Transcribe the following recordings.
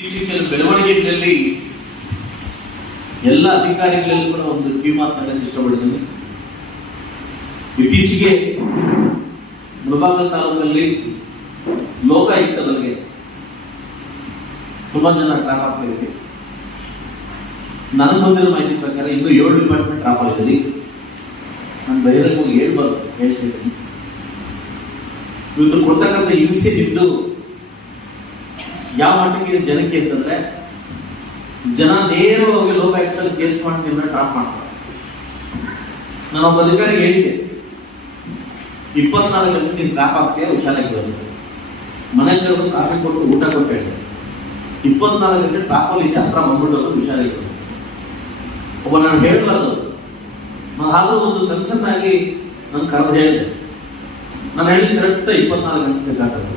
ಇತ್ತೀಚಿನ ಬೆಳವಣಿಗೆಗಳಲ್ಲಿ ಎಲ್ಲ ಅಧಿಕಾರಿಗಳಲ್ಲಿ ಕೂಡ ಒಂದು ಕಿವಿ ಮಾತನಾಡಲು ಇಷ್ಟಪಡ್ತೀನಿ. ಇತ್ತೀಚೆಗೆ ಮುಳಬಾಗಿಲು ತಾಲೂಕಲ್ಲಿ ಲೋಕಾಯುಕ್ತ ಬಗ್ಗೆ ತುಂಬಾ ಜನ ಟ್ರಾಪ್ ಆಗ್ತಾ ಇದ್ದೀವಿ. ನನಗೆ ಬಂದಿರೋ ಮಾಹಿತಿ ಪ್ರಕಾರ ಇನ್ನೂ 7 ಡಿಪಾರ್ಟ್ಮೆಂಟ್ ಟ್ರಾಪ್ ಆಗಿದ್ದೀರಿ. ನಾನು ಬಹಿರಂಗವಾಗಿ ಹೇಳ್ತಿದ್ದೀನಿ, ಇವತ್ತು ಕೊಡ್ತಕ್ಕಂಥ ಹಿಂಸೆ ನಿಮ್ದು ಯಾವ ಮಟ್ಟಕ್ಕೆ ಜನಕ್ಕೆ ಅಂತಂದ್ರೆ, ಜನ ನೇರವಾಗಿ ಲೋಕಾಯುಕ್ತದಲ್ಲಿ ಕೇಸ್ ಮಾಡಿ ನಿಮ್ಮನ್ನ ಟ್ರಾಪ್ ಮಾಡ್ತಾರೆ. ನಾನು ಒಬ್ಬ ಅಧಿಕಾರಿ ಹೇಳಿದ್ದೆ, 24 ಗಂಟೆ ನೀನು ಟ್ರಾಪ್ ಆಗ್ತೀಯ, ಹುಷಾರಾಗಿ ಬರುತ್ತೆ. ಮನೆ ಕರೆದು ಕಾಫಿ ಕೊಟ್ಟು ಊಟ ಕೊಟ್ಟು ಹೇಳಿದೆ, 24 ಗಂಟೆ ಟ್ರಾಪಲ್ಲಿ ಇದೆ, ಹತ್ರ ಬಂದ್ಬಿಟ್ಟು ಹುಷಾರಾಗಿ ಬರುತ್ತೆ. ಒಬ್ಬ ನಾನು ಹೇಳಲಾರ್ದು, ನಾನು ಆದರೂ ಒಂದು ಕನ್ಸರ್ನ್ ಆಗಿ ನಾನು ಕರೆದು ಹೇಳಿದೆ. ನಾನು ಹೇಳಿದ ಕರೆಕ್ಟ್ 24 ಗಂಟೆ ಬೇಕಾಗ್ತದೆ.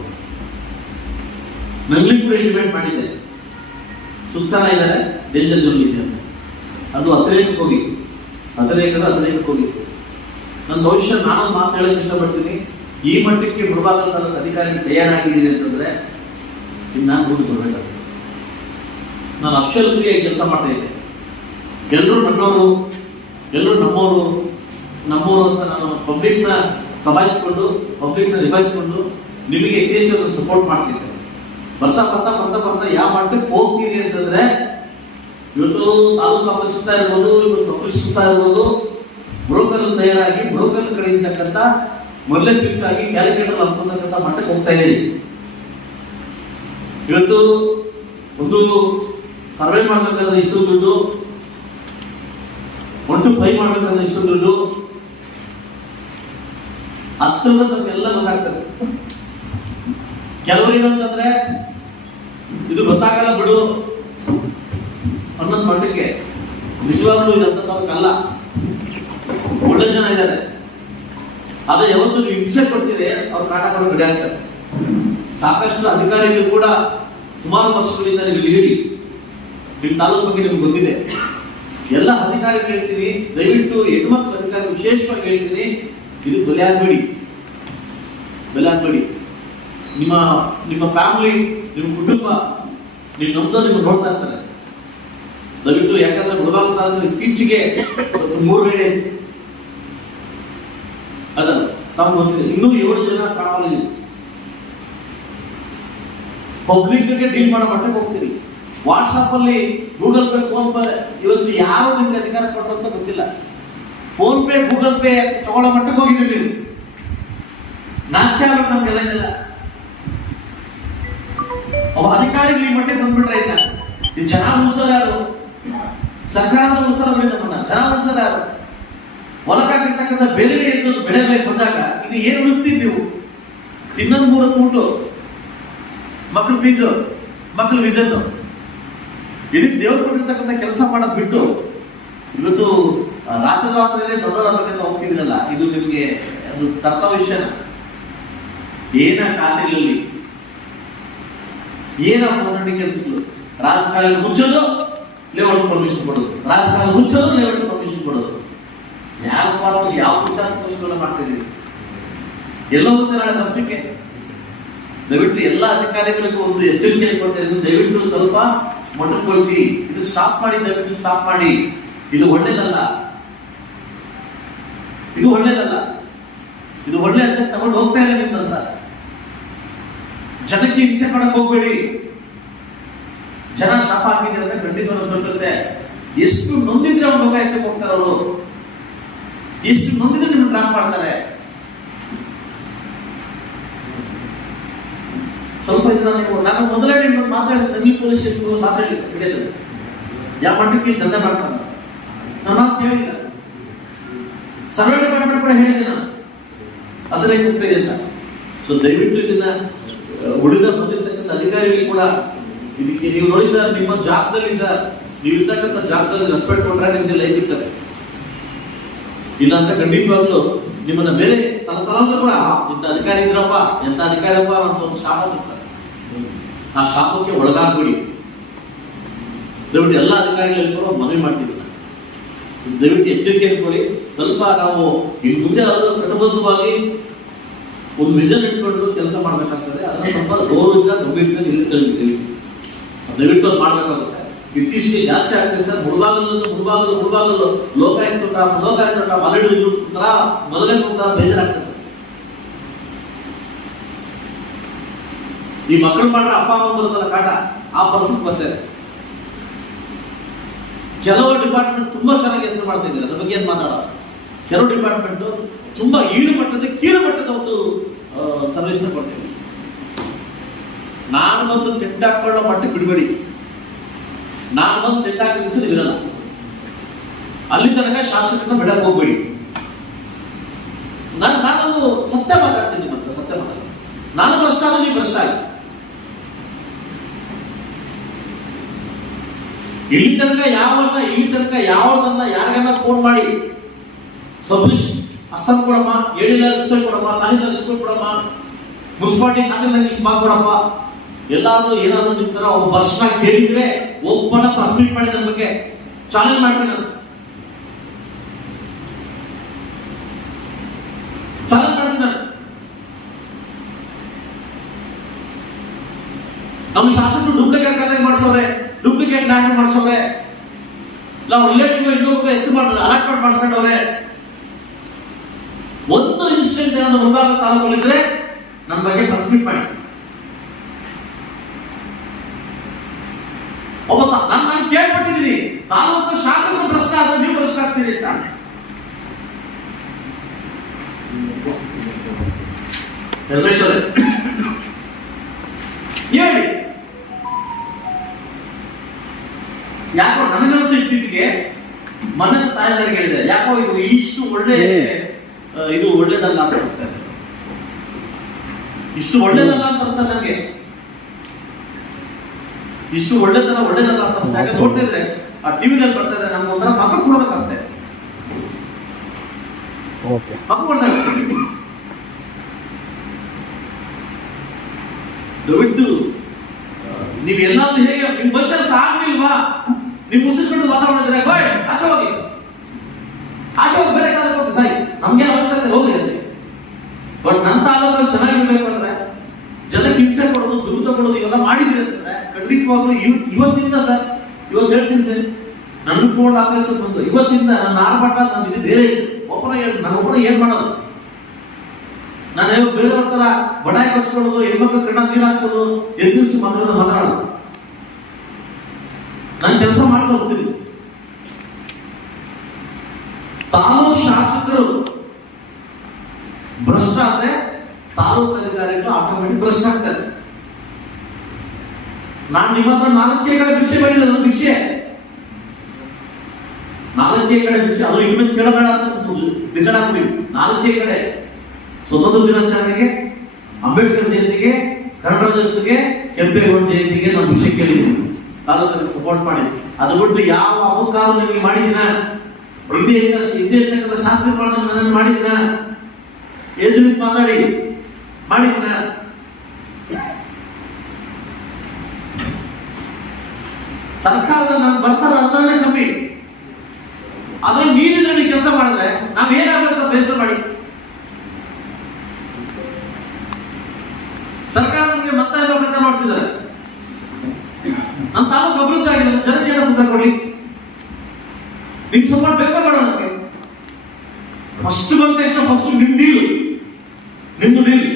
ನನಗೆ ಕೂಡ ಇಂಟಿಮೇಟ್ ಮಾಡಿದ್ದೆ, ಸುತ್ತಾನ ಇದ್ದಾರೆ, ಡೇಂಜರ್ ಝೋನ್ ಇದೆ ಅಂತ. ಅದು ಅತಿರೇಕಕ್ಕೆ ಹೋಗಿತ್ತು, ಅತಿರೇಕಕ್ಕೆ ಹೋಗಿತ್ತು. ನನ್ನ ಭವಿಷ್ಯ ನಾನು ಮಾತು ಹೇಳಕ್ಕೆ ಇಷ್ಟಪಡ್ತೀನಿ. ಈ ಮಟ್ಟಕ್ಕೆ ಮುಳಬಾಗಿಲು ತಾಲೂಕು ಅಧಿಕಾರಿ ತಯಾರಾಗಿದ್ದೀನಿ ಅಂತಂದ್ರೆ ಇನ್ನು ನಾನು ದುಡ್ಡು ಕೊಡಬೇಕಾಗ್ತದೆ. ನಾನು ಅಫಿಷಿಯಲ್ ಫ್ರೀಯಾಗಿ ಕೆಲಸ ಮಾಡ್ತಾ ಇದ್ದೆ. ಎಲ್ಲರೂ ನನ್ನವರು, ಎಲ್ಲರೂ ನಮ್ಮವರು ಅಂತ ನಾನು ಪಬ್ಲಿಕ್ನ ಸಬಾಯಿಸ್ಕೊಂಡು, ಪಬ್ಲಿಕ್ನ ನಿಭಾಯಿಸ್ಕೊಂಡು ನಿಮಗೆ ಯಥೇಚ್ಛವಾದ ಸಪೋರ್ಟ್ ಮಾಡ್ತಿದ್ದೆ. ಬರ್ತಾ ಯಾವ ಮಟ್ಟಕ್ಕೆ ಹೋಗ್ತೀನಿ ಅಂತಂದ್ರೆ, ಇವತ್ತು ತಾಲೂಕು ಆಫೀಸ್ ಸುತ್ತಾ ಇರ್ಬೋದು, ಇವತ್ತು ಸಬ್ ಸುತ್ತಾ ಇರ್ಬೋದು, ಬ್ರೋಕರ್ ತಯಾರಾಗಿ ಬ್ರೋಕರ್ ಕಡೆ ಇರ್ತಕ್ಕಂಥ ಮೊದಲೇ ಫಿಕ್ಸ್ ಆಗಿ ಕ್ಯಾಲ್ಕುಲೇಟರ್ ಅನ್ಕೊಂಡಂತ ಮಟ್ಟಕ್ಕೆ ಹೋಗ್ತಾ ಇದ್ದೀರಿ. ಇವತ್ತು ಒಂದು ಸರ್ವೆ ಮಾಡ್ಬೇಕಾದ್ರೆ ಇಷ್ಟು ದುಡ್ಡು, 1 to 5 ಮಾಡ್ಬೇಕಾದ್ರೆ ಇಷ್ಟು ದುಡ್ಡು, ಹತ್ರದ ಎಲ್ಲ ಗೊತ್ತಾಗ್ತದೆ. ಕೆಲವರು ಏನಂತಂದ್ರೆ ಇದು ಗೊತ್ತಾಗಲ್ಲ ಬಿಡು ಅನ್ನೋದು ಮಟ್ಟಕ್ಕೆ ನಿಜವಾಗ್ಲೂ ಇದಂತಲ್ಲ. ಒಳ್ಳೆ ಜನ ಇದ್ದಾರೆ, ಅದೇ ಯಾವತ್ತು ನೀವು ಹಿಂಸೆ ಕೊಡ್ತಿದೆ ಅವ್ರು ಕಾಟ ಕೊಡೋ ಗಡಿ ಆಗ್ತಾರೆ. ಸಾಕಷ್ಟು ಅಧಿಕಾರಿಗಳು ಕೂಡ ಸುಮಾರು ವರ್ಷಗಳಿಂದ ನೀವು ಇದ್ದೀರಿ, ನಿಮ್ಮ ತಾಲೂಕು ಬಗ್ಗೆ ನಿಮ್ಗೆ ಗೊತ್ತಿದೆ. ಎಲ್ಲ ಅಧಿಕಾರಿಗಳು ಹೇಳ್ತೀನಿ, ದಯವಿಟ್ಟು ಹೆಣ್ಮಕ್ಳು ಅಧಿಕಾರಿ ವಿಶೇಷವಾಗಿ ಹೇಳ್ತೀನಿ, ಇದು ಬೆಲೆ ಆಗ್ಬೇಡಿ. ನಿಮ್ಮ ಫ್ಯಾಮಿಲಿ, ನಿಮ್ಮ ಕುಟುಂಬ, ನೀವು ನಮ್ದು ನಿಮ್ಗೆ ನೋಡ್ತಾ ಇರ್ತಾರೆ. ದಯವಿಟ್ಟು, ಯಾಕಂದ್ರೆ ಮುಳಬಾಗಿಲು ತಾಲೂಕು ಇತ್ತೀಚೆಗೆ 3 ವೇಳೆ ಅದಲ್ಲ ನಮ್ಗೆ ಗೊತ್ತಿದೆ, ಇನ್ನೂ 7 ಜನ ಪ್ರಾಬ್ಲಮ್ ಇದೆ. ಪಬ್ಲಿಕ್ಗೆ ಡೀಲ್ ಮಾಡೋ ಮಟ್ಟಕ್ಕೆ ಹೋಗ್ತೀರಿ. ವಾಟ್ಸಪ್ ಅಲ್ಲಿ, ಗೂಗಲ್ ಪೇ, ಫೋನ್ ಪೇ, ಇವತ್ತು ಯಾರು ನಿಮ್ಗೆ ಅಧಿಕಾರ ಕೊಟ್ಟಂತ ಗೊತ್ತಿಲ್ಲ. ಫೋನ್ ಪೇ, ಗೂಗಲ್ ಪೇ ತಗೊಳ್ಳೋ ಮಟ್ಟಕ್ಕೆ ಹೋಗಿದ್ದೀವಿ ನೀವು. ನಾಚಿಕೆ ಆಗ್ಬೇಕು ನಮ್ಗೆಲ್ಲ ಇದೆಲ್ಲ. ಅವ ಅಧಿಕಾರಿಗಳು ಈ ಮಟ್ಟಕ್ಕೆ ಬಂದ್ಬಿಟ್ರೆ ಇಲ್ಲ. ಇದು ಜನ ಉಳಿಸೋರು ಯಾರು? ಸರ್ಕಾರದ ಉಳಿಸೋರು ನಮ್ಮನ್ನ. ಜನ ಉಳಿಸೋರು ಯಾರು? ಹೊಲಕ್ಕಾಗಿರ್ತಕ್ಕಂಥ ಬೆಲೆ ಬೆಳೆ ಬಂದಾಗ ಇದು ಏನು ಉಳಿಸ್ತೀವಿ ನೀವು? ಇನ್ನೊಂದು 3 ಊಟು, ಮಕ್ಕಳು ಫೀಸು, ಮಕ್ಕಳು ವಿಸನ್ನು, ಇದಕ್ಕೆ ದೇವ್ರು ಕೊಟ್ಟಿರ್ತಕ್ಕಂಥ ಕೆಲಸ ಮಾಡೋದು ಬಿಟ್ಟು ಇವತ್ತು ರಾತ್ರಿ ದೊಡ್ಡದಾಗಬೇಕಂತ ಹೋಗ್ತಿದ್ರಲ್ಲ, ಇದು ನಿಮಗೆ ಅದು ತರ್ತ ವಿಷಯನ. ಏನ ಖಾತೆಗಳಲ್ಲಿ ಏನ ಪೌರಾಣಿಕ ಕೆಲಸಗಳು, ರಾಜಕಾರಣ ಮುಚ್ಚೋದು, ಲೇಔಟ್ ಪರ್ಮಿಷನ್ ಕೊಡೋದು, ರಾಜಕಾರಣ ಮುಚ್ಚೋದು, ಲೇಔಟ್ ಪರ್ಮಿಷನ್ ಕೊಡೋದು. ಯಾರ ಸ್ವಾರ್ಥದಲ್ಲಿ ಯಾವ ವಿಚಾರ ಮಾಡ್ತಿದ್ದೀವಿ? ಎಲ್ಲೋ ಹೋಗುತ್ತೆ ನಾಳೆ ಸಂಶಯಕ್ಕೆ. ದಯವಿಟ್ಟು ಎಲ್ಲ ಅಧಿಕಾರಿಗಳಿಗೂ ಒಂದು ಎಚ್ಚರಿಕೆ ಕೊಡ್ತಾ ಇದ್ದೀನಿ, ದಯವಿಟ್ಟು ಸ್ವಲ್ಪ ಮೊಟಕುಗೊಳಿಸಿ, ಇದು ಸ್ಟಾಪ್ ಮಾಡಿ, ದಯವಿಟ್ಟು ಸ್ಟಾಪ್ ಮಾಡಿ. ಇದು ಒಳ್ಳೇದಲ್ಲ, ಇದು ಒಳ್ಳೆ ಅಂತ ತಗೊಂಡು ಹೋಗ್ತಾ ಇಲ್ಲ ನಿಮ್ದಂತ. ಜನಕ್ಕೆ ಹಿಂಸೆ ಮಾಡಕ್ ಹೋಗ್ಬೇಡಿ. ಜನ ಶಾಪ ಹಾಕಿದ್ರೆ ಅಂದ್ರೆ ಖಂಡಿತ ದೊಡ್ಡತ್ತೆ. ಎಷ್ಟು ನೊಂದಿದ್ರೆ ಅವ್ರು ಲೋಕಾಯುಕ್ತಕ್ಕೆ ಹೋಗ್ತಾರೆ, ಅವರು ಎಷ್ಟು ನೊಂದಿದ್ರೆ ನಿಮ್ಗೆ ಟ್ರಾಪ್ ಮಾಡ್ತಾರೆ. ಸ್ವಲ್ಪ ನಾನು ಮೊದಲೇ ಮಾತಾಡಿದ ನಂಗಿ ಪೊಲೀಸ್ ಮಾತಾಡಿದ ಯಾವ ಮಟ್ಟಕ್ಕೆ ದಂಧೆ ಮಾಡ್ತಾರೆ ನಾನು ಮಾತು ಹೇಳಿಲ್ಲ. ಸರ್ವೆ ಡಿಪಾರ್ಟ್ಮೆಂಟ್ ಕೂಡ ಹೇಳಿದೆ ನಾನು, ಅದನ್ನೇ ಹೋಗ್ತಿದೆ ಅಂತ. ಸೊ ದಯವಿಟ್ಟು ಇದನ್ನ ಉಳಿದ ಬಂದಿರ್ತಕ್ಕಂಥ ಅಧಿಕಾರಿಗಳು ಕೂಡ ಇದಕ್ಕೆ ನೀವು ನೋಡಿ ಸರ್, ನಿಮ್ಮ ಜಾಗದಲ್ಲಿ ಸರ್, ನೀವು ಇರ್ತಕ್ಕಂಥ ಜಾಗದಲ್ಲಿ ರೆಸ್ಪೆಕ್ಟ್ ಕೊಟ್ರೆ ನಿಮ್ಗೆ ಲೈಫ್ ಇರ್ತದೆ. ಇಲ್ಲಾಂದ್ರೆ ಖಂಡಿತವಾಗ್ಲು ನಿಮ್ಮನ್ನ ಬೇರೆ ತಲಂದ್ರೆ ಕೂಡ ಇಂಥ ಅಧಿಕಾರಿ ಇದ್ರಪ್ಪ, ಎಂತ ಅಧಿಕಾರಪ್ಪ ಅಂತ ಒಂದು ಶಾಪ ಇರ್ತಾರೆ. ಆ ಶಾಪಕ್ಕೆ ಒಳಗಾಗ್ಬೇಡಿ. ದಯವಿಟ್ಟು ಎಲ್ಲ ಅಧಿಕಾರಿಗಳಲ್ಲಿ ಕೂಡ ಮನವಿ ಮಾಡ್ತಿದ್ದೀನಿ, ದಯವಿಟ್ಟು ಎಚ್ಚರಿಕೆ ಇಟ್ಕೊಳ್ಳಿ. ಸ್ವಲ್ಪ ನಾವು ಇನ್ನು ಮುಂದೆ ಕಟಬದ್ಧವಾಗಿ ಒಂದು ವಿಷನ್ ಇಟ್ಕೊಂಡು ಕೆಲಸ ಮಾಡ್ಬೇಕಾಗ್ತದೆ. ಅದನ್ನ ಸ್ವಲ್ಪ ಗೌರವದಿಂದ ಗಂಭೀರದಿಂದ ತಿಳಿದುಕೊಂಡಿದ್ದೀವಿ. ದಯವಿಟ್ಟು ಅದು ಮಾಡಬೇಕಾಗುತ್ತೆ. ಇತ್ತೀಚೆಗೆ ಜಾಸ್ತಿ ಆಗ್ತದೆ ಸರ್. ಮುಳುಬಾಗಲು ಲೋಕಾಯುಕ್ತ ಮಲಡಿ ಒಂಥರ ಮೊದಲೇ ಒಂಥರ ಬೇಜಾರಾಗ್ತದೆ. ಈ ಮಕ್ಕಳು ಮಾಡ್ರೆ ಅಪ್ಪ ಅಮ್ಮ ಬರ್ತದ ಕಾಟ, ಆ ಪರಿಸ್ಥಿತಿ ಬರ್ತದೆ. ಕೆಲವು ಡಿಪಾರ್ಟ್ಮೆಂಟ್ ತುಂಬಾ ಚೆನ್ನಾಗಿ ಹೆಸರು ಮಾಡ್ತಾ ಇದ್ದಾರೆ, ಅದ್ರ ಬಗ್ಗೆ ಏನ್ ಮಾತಾಡೋ. ಕೆಲವು ಡಿಪಾರ್ಟ್ಮೆಂಟ್ ತುಂಬಾ ಕೀಳು ಮಟ್ಟದ ಒಂದು ಸರ್ವಿಸ್ ಕೊಡ್ತೇವೆ. ನಾನು ಬಂದು ಟೆಂಟ್ ಹಾಕೊಳ್ಳೋ ಮಟ್ಟಕ್ಕೆ ಬಿಡಬೇಡಿ, ನಾನು ಬಂದು ಟೆಂಟ್ ಹಾಕೋ ದಿವಸ ಇರಲ್ಲ. ಅಲ್ಲಿ ತನಕ ಶಾಸಕರನ್ನ ಬಿಡಕ್ಕೆ ಹೋಗ್ಬೇಡಿ. ನಾನು ಸತ್ಯ ಮಾತಾಡ್ತೀನಿ, ಮತ್ತೆ ಸತ್ಯ ಮಾತಾಡ್ತೀನಿ. ನಾನು ಭ್ರಷ್ಟ ಆಗ ನೀವು ಭ್ರಷ್ಟ ಆಗಿ. ಇಲ್ಲಿ ತನಕ ಯಾವ್ದನ್ನ ಯಾರಿಗನ್ನ ಫೋನ್ ಮಾಡಿ ಸಬ್ಮಿಷ್ ಹಸ್ತಾನ್ ಕೊಡಮ್ಮ, ಹೇಳಿಲ್ಲ ಕೊಡಮ್ಮ, ತಾಯಿಲ್ಲ ಲಿಸ್ಟ್ ಕೊಡಮ್ಮ, ಮುನ್ಸಿಪಾಲಿಟಿ ಖಾತೆ ಲಿಸ್ಟ್ ಮಾಡ್ಕೊಡಮ್ಮ, ಎಲ್ಲಾದ್ರೂ ಏನಾದ್ರು ನಿಮ್ ತರ ಒಬ್ಬ ಭ್ರಷ್ಟ ಕೇಳಿದ್ರೆ ಒಬ್ಬನ ಪ್ರೆಸ್ ಮೀಟ್ ಮಾಡಿ ನನ್ನ ಬಗ್ಗೆ ಚಾಲೆಂಜ್ ಮಾಡ್ತೀನಿ. ನಾನು ಚಾಲೆಂಜ್ ಮಾಡ್ತೀನಿ. ನಮ್ಮ ಶಾಸಕರು ಡೂಪ್ಲಿಕೇಟ್ ಖಾತೆ ಮಾಡಿಸೋರೆ, ಡೂಪ್ಲಿಕೇಟ್ ಲ್ಯಾಂಡ್ ಮಾಡಿಸೋರೆ, ನಾವು ರಿಲೇಟಿವ್ ಇನ್ನೊಬ್ಬ ಹೆಸರು ಮಾಡಿ ಅಲಾಟ್ಮೆಂಟ್ ಮಾಡಿಸ್ಕೊಂಡವ್ರೆ. ಒಂದು ಇನ್ಸಿಡೆಂಟ್ ಏನಾದ್ರು ಮುಳಬಾಗ ತಾಲೂಕಲ್ಲಿದ್ರೆ ನನ್ನ ಬಗ್ಗೆ ಪ್ರೆಸ್ ಮೀಟ್ ಮಾಡಿ. ನಾನು ಕೇಳ್ಪಟ್ಟಿದ್ದೀನಿ, ತಾಲೂಕು ಶಾಸಕರು ಭ್ರಷ್ಟ ಆದ್ರೆ ನೀವು ಭ್ರಷ್ಟ ಆಗ್ತೀರಿ ಅಂತ. ರಮೇಶ್ವರೇ ಹೇಳಿ, ಯಾಕೋ ನನಗನ್ಸ ಇತ್ತೀಚೆಗೆ ಮನೆ ತಾಯಿದಾರಿಗೆ ಹೇಳಿದೆ, ಯಾಕೋ ಇದು ಇಷ್ಟು ಇದು ಒಳ್ಳೇದಲ್ಲ ಅಂತ ಅನ್ಸಲ್ಲ, ಇಷ್ಟು ಒಳ್ಳೇದಲ್ಲ ಅಂತ ಅನ್ಸಲ್ಲ ನನಗೆ, ಇಷ್ಟು ಒಳ್ಳೇದಲ್ಲ ಅಂತ ಅನ್ಸ. ಯಾಕೆ ನೋಡ್ತಾ ಇದ್ರೆ ಆ ಟಿವಿನಲ್ಲಿ ಬರ್ತಾ ಇದ್ರೆ ನಮ್ಗೆ ಒಂಥರ ಮಕ್ಕ ಕೊಡೋದಕ್ಕಂತೆ, ಮಕ್ಕ ಕೊಡ್ತಾ ಇರ್ತೀವಿ. ದಯವಿಟ್ಟು ನೀವೆಲ್ಲಾದ್ರೂ ಹೇಗೆ ನಿಮ್ ಬಚ್ಚಲ್ ಸಾಗ್ಲಿಲ್ವಾ, ನೀವು ಉಸಿರುಕೊಂಡು ವಾತಾವರಣ ಇದ್ರೆ ಆಚೆ ಹೋಗಿ ಬೇರೆ ಕಾಲಕ್ಕೆ ಹೋಗಿ ಸಾಯಿ, ನಮ್ಗೇನು ಅವಶ್ಯಕತೆ ಹೋಗ್ಲಿ ಅಷ್ಟೇ. ಬಟ್ ನನ್ನ ತಾಲೂಕಲ್ಲಿ ಚೆನ್ನಾಗಿರ್ಬೇಕು ಅಂದ್ರೆ ಜನಕ್ಕೆ ಹಿಂಸೆ ಕೊಡೋದು, ದುರಿತ ಕೊಡೋದು ಇವೆಲ್ಲ ಮಾಡಿದ್ರಿ ಅಂತಂದ್ರೆ ಖಂಡಿತವಾಗ್ಲೂ ಇವತ್ತಿಂದ ಸರ್, ಇವತ್ತು ಹೇಳ್ತೀನಿ ಸರ್, ನನ್ನ ಕೂಡ ಆಫೀಸ್ ಬಂದು ಇವತ್ತಿಂದ ನನ್ನ ಆರ್ಭಟ ನಾನು ಇದು ಬೇರೆ ನಾನು ಒಬ್ಬರ ಏನ್ ಮಾಡೋದು, ನಾನು ಬೇರೆಯವ್ರ ತರ ಬಡಾಯಿ ಕಚ್ಕೊಳ್ಳೋದು, ಹೆಣ್ಮಕ್ಳು ಕಣ್ಣ ನೀರು ಹಾಕ್ಸೋದು, ಎದುರಿಸಿ ಮಾತಾಡೋದು. ನಾನು ಕೆಲಸ ಮಾಡಿ ತೋರಿಸ್ತೀನಿ. ತಾಲೂಕು ಶಾಸಕರು ಭ್ರಷ್ಟ ಆದ್ರೆ ತಾಲೂಕು ಅಧಿಕಾರಿಗಳು ಆಟೋಮೆಟಿಕ್ ಭ್ರಷ್ಟ ಆಗ್ತಾರೆ. ನಾನು ನಿಮ್ಮ ಹತ್ರ 4 ಕಡೆ ಭಿಕ್ಷೆ ಮಾಡಿಲ್ಲ, ನನ್ನ ಭಿಕ್ಷೆ 4 ಕಡೆ ಭಿಕ್ಷೆ, ಅದು ಇನ್ನೂ ಕೇಳಬೇಡ ಅಂತ ಡಿಸೈಡ್ ಆಗ್ಬಿಡಿ. 4 ಕಡೆ ಸ್ವತಂತ್ರ ದಿನಾಚರಣೆಗೆ, ಅಂಬೇಡ್ಕರ್ ಜಯಂತಿಗೆ, ಕನ್ನಡರಾಜ್ಯೋತ್ಸವಕ್ಕೆ, ಕೆಂಪೇಗೌಡ ಜಯಂತಿಗೆ ನಾನು ಭಿಕ್ಷೆ ಕೇಳಿದ್ದೀನಿ, ತಾಲೂಕಲ್ಲಿ ಸಪೋರ್ಟ್ ಮಾಡಿ. ಅದು ಬಿಟ್ಟು ಯಾವ ಅವಕಾಶ ನಿಮಗೆ ಮಾಡಿದಿನ, ಹಿಂದೆ ಇರ್ತಕ್ಕಂಥ ಶಾಸ್ತ್ರ ಮಾಡೋದನ್ನ ನನ್ನ ಮಾಡಿದಿನ, ಎದುರು ಮಾತಾಡಿ ಮಾಡಿದಿನ. ಸರ್ಕಾರದ ನಾನು ಬರ್ತಾರ ಅನ್ನೋದೇ ಕಮ್ಮಿ, ಆದ್ರೆ ನೀವಿದ್ರೆ ಕೆಲಸ ಮಾಡಿದ್ರೆ ನಾವ್ ಏನಾಗಬೇಕು ಸರ್, ಬೇಸರ ಮಾಡಿ. ಸರ್ಕಾರ ನಮಗೆ ಮತ್ತೆ ಪ್ರಯತ್ನ ಮಾಡ್ತಿದ್ದಾರೆ. ನನ್ನ ತಾಲೂಕು ಅಭಿವೃದ್ಧಿ ಆಗಿದೆ, ಜನಕ್ಕೆ ಏನೋ ಉತ್ತರ ಕೊಡ್ಲಿ, ನಿಮ್ ಸಪೋರ್ಟ್ ಬೇಕಾ ಬೇಡ. ಅದಕ್ಕೆ ಫಸ್ಟ್ ಬಂದ ತಕ್ಷಣ ಫಸ್ಟ್ ನಿಮ್ ಡೀಲ್, ನಿಮ್ದು ಡೀಲ್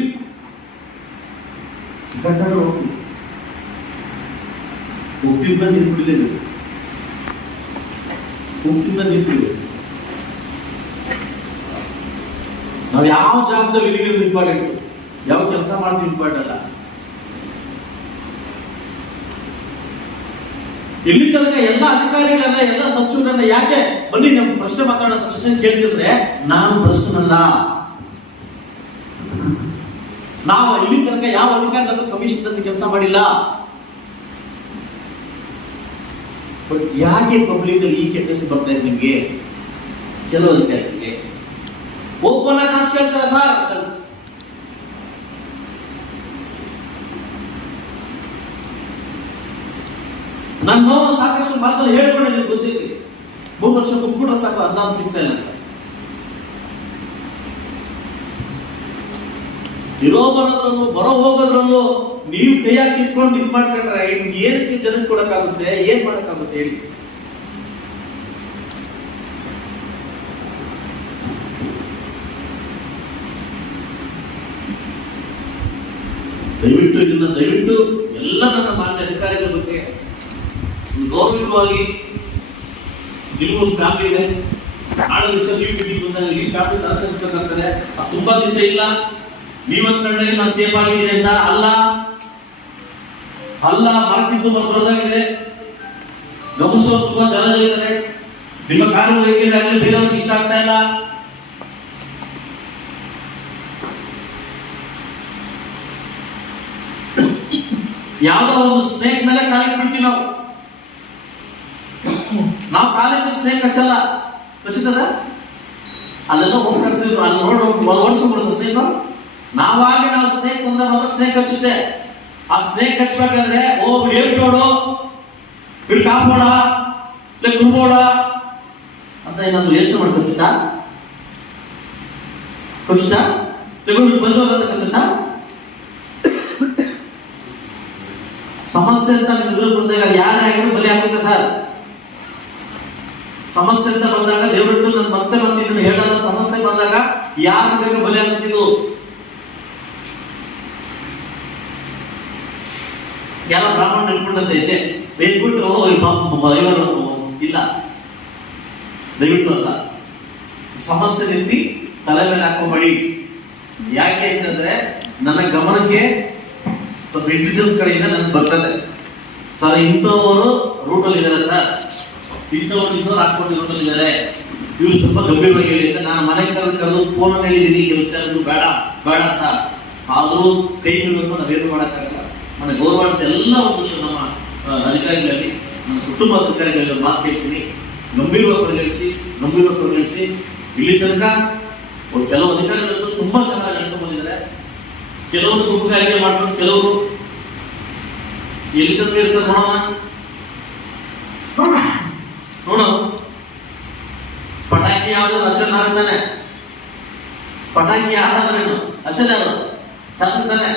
ಹೋಗ್ತಿದ್ದ ನಿಂತ್ಬಿಡಲೇಬೇಕು, ಹೋಗ್ತಿದ್ದ ನಿಂತ್ಬಿಡ್ಬೇಕು. ನಾವು ಯಾವ ಜಾಗದಲ್ಲಿ ಇದೀವಿ ಇಂಪಾರ್ಟೆಂಟ್, ಯಾವ ಕೆಲಸ ಮಾಡ್ತೀವಿ ಇಂಪಾರ್ಟೆಂಟ್ ಅಲ್ಲ. ಇಲ್ಲಿ ತನಕ ಎಲ್ಲ ಅಧಿಕಾರಿಗಳನ್ನ, ಎಲ್ಲ ಸಚಿವರನ್ನ ಯಾಕೆ ಬನ್ನಿ ನಮ್ಮ ಪ್ರಶ್ನೆ ಮಾತಾಡೋ ಸೆಷನ್ ಕೇಳ್ತಿದ್ರೆ, ನಾನು ಪ್ರಶ್ನಲ್ಲ. ನಾವು ಇಲ್ಲಿ ತನಕ ಯಾವ ಅಧಿಕಾರಿಗಳು ಕಮಿಷನ್ ಅಂತ ಕೆಲಸ ಮಾಡಿಲ್ಲ. ಬಟ್ ಯಾಕೆ ಪಬ್ಲಿಕ್ ಅಲ್ಲಿ ಈ ಕೆಟ್ಟ ಬರ್ತಾ ಇದೆ ನಿಮ್ಗೆ? ಕೆಲವು ಅಧಿಕಾರಿಗಳಿಗೆ ಒಬ್ಬನ ಕಾಸು ಕೇಳ್ತಾರೆ ಸರ್. ನನ್ನ ನೋವು ಸಾಕಷ್ಟು ಮಾತನ್ನು ಹೇಳ್ಕೊಂಡಿದ್ದೀನಿ, ಗೊತ್ತಿದೆ. 3 ವರ್ಷ ಕುಂಬಿಟ್ರೆ ಸಾಕು ಅಂದಾಜು ಸಿಗ್ತಾ ಇಲ್ಲ. ಇರೋ ಬರೋದ್ರಲ್ಲೂ ಬರೋ ಹೋಗೋದ್ರಲ್ಲೂ ನೀವು ಕೈಯಾಗಿ ಕಿತ್ಕೊಂಡು ಇದು ಮಾಡ್ಕೊಂಡ್ರೆ ಏನಕ್ಕೆ ಜನಕ್ಕೆ ಕೊಡಕ್ಕಾಗುತ್ತೆ? ಏನ್ ಮಾಡಕ್ಕಾಗುತ್ತೆ ಹೇಳಿ? ದಯವಿಟ್ಟು ಎಲ್ಲ ನನ್ನ ಮಾನ್ಯ ಅಧಿಕಾರಿಗಳ ಬಗ್ಗೆ ಗೌರವವಾಗಿ, ನಿಮಗೊಂದು ಫ್ಯಾಮಿಲಿ ಇದೆ, ನಾಳೆ ದಿವಸ ನೀವು ಬಿದ್ದಿಗೆ ಬಂದಾಗ ಈ ಫ್ಯಾಮಿಲಿ ತರಬೇಕಾಗ್ತದೆ. ಅದು ತುಂಬಾ ದಿವಸ ಇಲ್ಲ. ನೀವೊಂದ್ ಕಂಡಾಗ ನಾನು ಸೇಫ್ ಆಗಿದ್ದೀನಿ ಅಂತ ಅಲ್ಲ ಮಾಡ್ತಿದ್ದು ದೊಡ್ಡದಾಗಿದೆ. ಗಮನಿಸೋರು ತುಂಬಾ ಜನ ಇದ್ದಾರೆ. ನಿಮ್ಮ ಕಾರ್ಯ ವೈದ್ಯರಾಗಲಿ ಬೇರೆಯವ್ರಿಗೆ ಇಷ್ಟ ಆಗ್ತಾ ಇಲ್ಲ. ಯಾವ್ದೋ ಒಂದು ಸ್ನೇಕ್ ಮೇಲೆ ಕಾಲಿಗೆ ಬಿಡ್ತೀವಿ ನಾವು ಕಾಲಿಗೆ ಸ್ನೇಕ್ ಹಚ್ಚಲ್ಲ, ಹಚ್ಚುತ್ತದ ಅಲ್ಲೆಲ್ಲ ಹೋಗ್ತಾ ಇರ್ತೀವಿ, ಅಲ್ಲಿ ಓಡಿಸ್ಕೊಂಡ್ಬರುತ್ತೆ ಸ್ನೇಕ್. ನಾವು ಸ್ನೇಕ್ ಅಂದ್ರೆ ಮಾತ್ರ ಸ್ನೇಕ್ ಹಚ್ಚುತ್ತೆ. ಆ ಸ್ನೇಕ್ ಹಚ್ಬೇಕಾದ್ರೆ ಹೇಳ್ಬಿಟ್ಟೋಡು ಬಿಡ್ ಕಾಪೋಡ ಇಲ್ಲ ಕುರ್ಬೋಡ ಅಂತ ಏನಾದ್ರು ಯೋಚನೆ ಮಾಡಿ ಕಚ್ಚುತ್ತಾ ಬಂದೋಗ ಅಂತ ಕಚ್ಚುತ್ತಾ? ಸಮಸ್ಯೆ ಅಂತ ಎದುರು ಬಂದಾಗ ಯಾರೇ ಆಗಿದ್ರು ಬಲಿ ಆಗುತ್ತೆ ಸರ್. ಸಮಸ್ಯೆ ಅಂತ ಬಂದಾಗ ದೇವರಿಟ್ಟು ನಾನು ಮತ್ತೆ ಇದನ್ನು ಹೇಳಲ್ಲ. ಸಮಸ್ಯೆ ಬಂದಾಗ ಯಾರು ಬೇಕಾಗ ಬಲಿ ಆಗುತ್ತಿದ್ದು? ಯಾರ ಬ್ರಾಹ್ಮಣ ಇಟ್ಕೊಂಡಂತೆ ಬೇಯ್ಬಿಟ್ಟು ಇಲ್ಲ, ದಯವಿಟ್ಟು ಅಲ್ಲ. ಸಮಸ್ಯೆ ನಿಂತಿ ತಲೆ ಮೇಲೆ ಹಾಕೊಂಬಡಿ. ಯಾಕೆ ಅಂತಂದ್ರೆ ನನ್ನ ಗಮನಕ್ಕೆ ಸ್ವಲ್ಪ ಇಂಟೆಲಿಜೆನ್ಸ್ ಕಡೆಯಿಂದ ನನ್ಗೆ ಬರ್ತದೆ ಸರ್, ಇಂಥವರು ರೂಟಲ್ಲಿ ಇದ್ದಾರೆ ಸರ್, ಇಂಥವ್ರು ಹಾಕೊಂಡು ರೂಟಲ್ಲಿ ಇದ್ದಾರೆ, ಇವ್ರು ಸ್ವಲ್ಪ ಗಂಭೀರವಾಗಿ ಹೇಳಿ ಅಂತ ನಾನು ಮನೆ ಕರೆದು ಫೋನ್ ಹೇಳಿದ್ದೀನಿ. ಈ ವಿಚಾರಗಳು ಬೇಡ ಅಂತ ಆದರೂ ಕೈ ಬಿಡುವಂತ ನಾವೇನು ಮಾಡೋಕ್ಕಾಗಲ್ಲ. ನನ್ನ ಗೌರವಾಂತ ಎಲ್ಲ ಒಂದು ನಮ್ಮ ಅಧಿಕಾರಿಗಳಲ್ಲಿ, ನನ್ನ ಕುಟುಂಬ ಅಧಿಕಾರಿಗಳಲ್ಲಿ ಮಾತು ಕೇಳ್ತೀನಿ, ಗಂಭೀರವಾಗಿ ಪರಿಗಣಿಸಿ ಇಲ್ಲಿ ತನಕ ಕೆಲವು ಅಧಿಕಾರಿಗಳು ತುಂಬಾ ಚೆನ್ನಾಗಿ ನಡೆಸ್ಕೊಂಡು ಬಂದಿದ್ದಾರೆ. ಕೆಲವರು ಗುಂಪುಗಾರಿಕೆ ಮಾಡ್ಕೊಂಡು ಕೆಲವರು ಎಲ್ಲಿ ತನಕ ಇರ್ತಾರೆ ನೋಡೋಣ. ಪಟಾಕಿ ಯಾವ್ದು ಹಚ್ಚನ್ ನಾವಿದ್ದಾನೆ, ಪಟಾಕಿ ಯಾರು ಹಚ್ಚದ ಶಾಸಕ ತಾನೆ.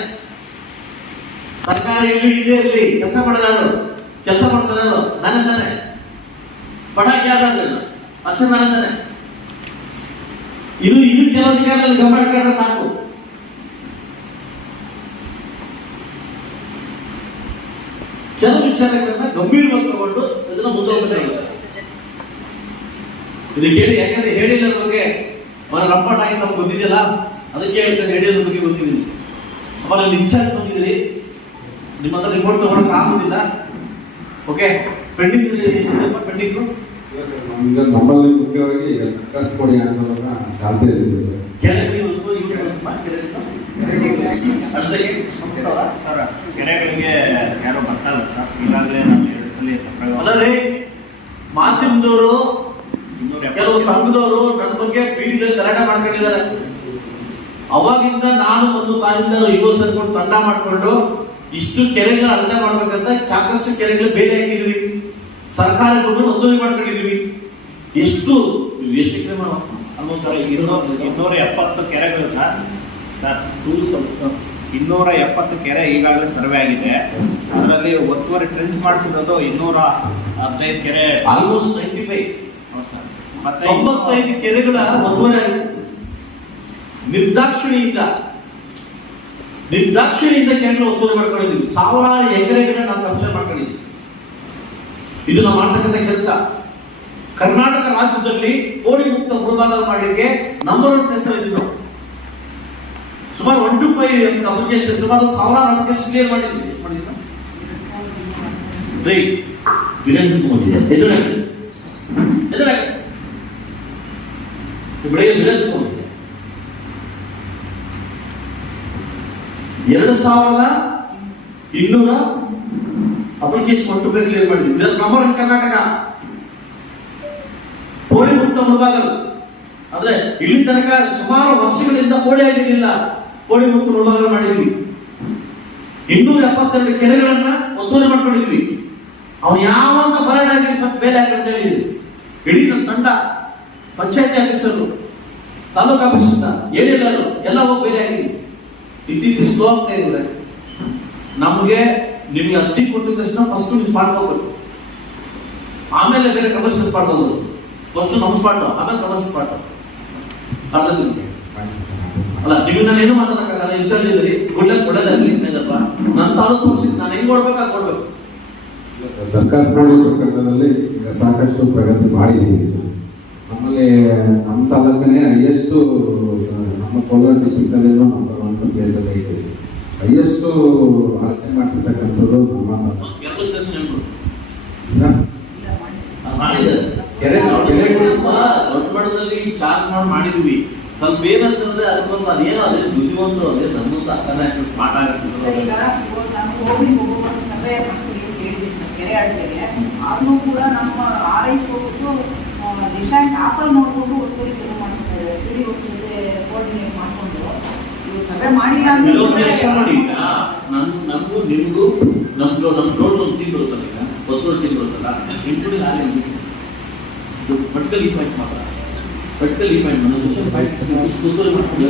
ಸರ್ಕಾರ ಇಲ್ಲೇ ಇರಲಿ, ಕೆಲಸ ಮಾಡಲಾರು, ಕೆಲಸ ಮಾಡಿಸಲಾರು ನಾನೇ ತಾನೆ. ಪಟಾಕಿ ಯಾವ್ದಾದ್ರೆ ಹಚ್ಚನ್ ನಾನೇ ತಾನೆ. ಇದು ಕೆಲವು ಅಧಿಕಾರಿಗಳಲ್ಲಿ ಗಮನ ಇಟ್ಕೊಂಡ್ರೆ ಸಾಕು. ಕೆಲವು ವಿಚಾರಗಳನ್ನ ಗಂಭೀರವಾಗಿ ತಗೊಂಡು ಅದನ್ನ ಮುಂದೆ ಹೋಗಬೇಕಾಗುತ್ತೆ. ಇದಕ್ಕೆ ಹೇಳಿ, ಯಾಕಂದ್ರೆ ಹೇಳಿಲ್ಲ ಬಗ್ಗೆ ಅವರ ರಂಪಾಟ್ ಆಗಿ ನಮ್ಗೆ ಗೊತ್ತಿದೆಯಲ್ಲ, ಅದಕ್ಕೆ ಹೇಳ್ತಾರೆ ಹೇಳಿಯೋದ್ರ ಬಗ್ಗೆ ಗೊತ್ತಿದ್ದೀನಿ. ಆಮೇಲೆ ಅಲ್ಲಿ ಇನ್ಚಾರ್ಜ್ ಬಂದಿದ್ದೀರಿ, ನಿಮ್ಮ ಹತ್ರ ರಿಪೋರ್ಟ್ ತಗೊಳಕ್ ಆಗುದಿಲ್ಲ. ಓಕೆ, ಪೆಂಡಿಂಗ್ ಪೆಂಡಿಂಗು ನಮ್ಮಲ್ಲಿ ಮುಖ್ಯವಾಗಿ ತಕ್ಕಸ್ ಕೊಡಿ ಆಂದೋಲನ ಚಾಲ್ತಿ ಇದೆ ಸರ್. ಕೆರೆಗಳಿಗೆ ಯಾರೋ ಬರ್ತಾರಲ್ಲ ಸರ್, ಈಗಾಗಲೇ ನಾವು 2 ಸಲ ಅಲ್ಲದೆ ಮಾಧ್ಯಮದವರು ಕೆಲವು ಸಂಘದವರು ನನ್ನ ಬಗ್ಗೆ ಬೀದಿಗಳಲ್ಲಿ ಗಲಾಟೆ ಮಾಡ್ಕೊಂಡಿದ್ದಾರೆ. ಅವಾಗಿಂದ ನಾನು ಒಂದು ತಾಯಿಂದರು ಇವರು ಸೇರ್ಕೊಂಡು ತಂಡ ಮಾಡ್ಕೊಂಡು ಇಷ್ಟು ಕೆರೆಗಳ ಅಳತೆ ಮಾಡ್ಬೇಕಂತ ಸಾಕಷ್ಟು ಕೆರೆಗಳು ಬೇರೆ ಹಾಕಿದ್ವಿ. ಸರ್ಕಾರ ಕೊಟ್ಟು ಒತ್ತುವರಿ ಮಾಡ್ಕೊಂಡಿದ್ವಿ. ಎಷ್ಟು ಕ್ರಮ ಸರ್, 270 ಕೆರೆಗಳು ಸರ್ 270 ಕೆರೆ ಈಗಾಗಲೇ ಸರ್ವೆ ಆಗಿದೆ. ಅದರಲ್ಲಿ ಒತ್ತುವರಿ ಟ್ರೆಂಚ್ ಮಾಡಿಸಿರೋದು 215 ಕೆರೆ, ಆಲ್ಮೋಸ್ಟ್ 95. ಮತ್ತೆ 95 ಕೆರೆಗಳ ಒತ್ತುವರಿ ಆಗಿದೆ. ನಿರ್ದಾಕ್ಷಿಣ್ಯದಿಂದ ಕೆರೆಗಳು ಒತ್ತುವರಿ ಮಾಡ್ಕೊಂಡಿದ್ವಿ. 1000 ಎಕರೆಗಳನ್ನ ನಾವು ಕಬ್ಜೆ ಮಾಡ್ಕೊಂಡಿದ್ವಿ. ಇದು ನಾವು ಮಾಡ್ತಕ್ಕಂಥ ಕೆಲಸ. ಕರ್ನಾಟಕ ರಾಜ್ಯದಲ್ಲಿ ಕೋಡಿ ಮುಕ್ತ ಭೂಭಾಗ ಮಾಡಲಿಕ್ಕೆ ನಂಬರ್ 1 ಪ್ಲೇಸ್ ಅಲ್ಲಿ ನಾವು ಸುಮಾರು 1 to 5 ಅಪ್ಲಿಕೇಶನ್, ಸುಮಾರು 1000 ಅಪ್ಲಿಕೇಶನ್ ಕ್ಲಿಯರ್ ಮಾಡಿದ್ವಿ. ಬೆಳಗ್ಗೆ 2200 ಅಪ್ಲಿಕೇಶನ್ 1 to 5 ಕ್ಲಿಯರ್ ಮಾಡಿದ್ವಿ. ಇದರ ನಂಬರ್ 1 ಕರ್ನಾಟಕ ಕೋಳಿ ಮುಕ್ತ ಮುಳುಬಾಗ. ಆದ್ರೆ ಇಲ್ಲಿ ತನಕ ಸುಮಾರು ವರ್ಷಗಳಿಂದ ಕೋಳಿ ಆಗಿರಲಿಲ್ಲ, ಕೋಳಿ ಮುಕ್ತ ಮುಳುಬಾಗ ಮಾಡಿದ್ವಿ. 272 ಕೆರೆಗಳನ್ನ ಒತ್ತುವರಿ ಮಾಡ್ಕೊಂಡಿದ್ವಿ. ಅವ್ನು ಯಾವಾಗ ಬರಡಾಗಿ ಬೇಲೆ ಹಾಕಂತ ಹೇಳಿದ್ವಿ. ಇಡೀ ನನ್ನ ತಂಡ, ಪಂಚಾಯತಿ ಆಫೀಸರು, ತಾಲೂಕು ಆಫೀಸರ್, ಏರಿಯಾದವರು ಎಲ್ಲ ಹೋಗಿ ಬೇರೆ ಆಗಿದ್ವಿ. ಇತ್ತೀಚೆಗೆ ಸ್ಲೋ ಆಗ್ತಾ ಇದ್ರೆ ನಮಗೆ ನಿಮ್ಗೆ ಅರ್ಜಿ ಕೊಟ್ಟಿದ ತಕ್ಷಣ ಫಸ್ಟ್ ನೀವು ಸ್ಪಾಟ್ ಹೋಗ್ಬೇಕು, ಆಮೇಲೆ ಬೇರೆ ಕಮರ್ಷಿಯಲ್ ಸ್ಪಾಟ್ ಹೋಗೋದು. ಫಸ್ಟ್ ನಮ್ಮ ಸ್ಪಾಟ್ ಆಮೇಲೆ ಕಮರ್ಷಿಯಲ್ ಸ್ಪಾಟ್. ಅರ್ಥ ನಿಮ್ಗೆ ಅಲ್ಲ, ನೀವು ನಾನು ಏನು ಮಾತಾಡಕ್ಕಾಗಲ್ಲ, ಇನ್ಚಾರ್ಜ್ ಇದ್ರಿ, ಒಳ್ಳೇದಾಗ್ಲಿ ಇದಪ್ಪ. ನನ್ನ ತಾಲೂಕು ಪರಿಸ್ಥಿತಿ ನಾನು ಹೆಂಗ್ ಕೊಡ್ಬೇಕು ಹಾಗೆ ಕೊಡ್ಬೇಕು. ದರ್ಖಾಸ್ತು ಕೊಡಿ ಪ್ರಕರಣದಲ್ಲಿ ಈಗ ಸಾಕಷ್ಟು ಪ್ರಗತಿ ಮಾಡಿದ್ದೀವಿ ಸರ್. ನಮ್ಮಲ್ಲಿ ನಮ್ಮ ತಾಲೂಕನೇ ಹೈಯೆಸ್ಟ್, ನಮ್ಮ ಕೋಲಾರ ಡಿಸ್ಟ್ರಿಕ್ಟ್ ಅಲ್ಲಿ ನಂಬರ್ 1 ಪ್ಲೇಸ್ ಅಲ್ಲಿ ಇದೆ. ಹೈಯೆಸ್ಟ್ ಅಳತೆ ಮಾಡಿರ್ತಕ್ಕಂಥದ್ದು ನಮ್ಮ ತಾಲೂಕು ಎರಡು ಸರಿ ನೆನಪು ಸರ್. ಮಾಡಿದ್ದಾರೆ ದೊಡ್ಡ ಮಟ್ಟದಲ್ಲಿ ಚಾರ್ಜ್ ಮಾಡಿದ್ವಿ. ಸ್ವಲ್ಪ ಏನಂತಂದ್ರೆ ಅದಕ್ಕೊಂದು ಅದೇನೋ ಅದೇ ಬುದ್ಧಿವಂತರು, ಅದೇ ನಮ್ಮಂತ ಅಕ್ಕನ ಸ್ಮಾರ್ಟ್ ಆಗಿರ್ತಿದ್ರು. ಈಗ ನಾನು ಹೋಗಿ ಹೋಗುವಾಗ ಸರ್ವೆ ಮಾಡ್ತೀವಿ ಅಂತ ಹೇಳಿದ್ದೀನಿ ಸರ್, ಕೆರೆ ಅಡ್ಡೆಗೆ. ಆದ್ರೂ ಕೂಡ ನಮ್ಮ RIS ಹೋಗ್ಬಿಟ್ಟು ದಿಶಾ ಆ್ಯಂಡ್ ಆಪಲ್ ನೋಡ್ಕೊಂಡು ಒತ್ತುವರಿ ಶುರು ಮಾಡ್ತಿದ್ದಾರೆ. ಇಡೀ ಜೊತೆ ಕೋಆರ್ಡಿನೇಟ್ ಮಾಡಿಕೊಂಡು ಇವು ಸರ್ವೆ ಮಾಡಿಲ್ಲ ಕೆಲವೊಂದು ಕೆಲಸ ಮಾಡಿ. ಈಗ ನಮಗೂ ನಿಮಗೂ ನಮ್ದು ನಮ್ಮ ಟೋಟಲ್ ಒಂದು ಟೀಮ್ ಬರುತ್ತಲ್ಲ, ಈಗ ಒತ್ತುವರಿ ಟೀಮ್ ಬರುತ್ತಲ್ಲ, ಇನ್ಕ್ಲೂಡಿಂಗ್ ಆಗಿ ಪರ್ಟಿಕಲ್ ಈ ಪಾಯಿಂಟ್ ಮಾತ್ರ, ಪರ್ಟಿಕಲ್ ಈ ಪಾಯಿಂಟ್ ಸೋಷಿಯಲ್ ಪಾಯಿಂಟ್ ಮಾಡ್ಕೊಂಡು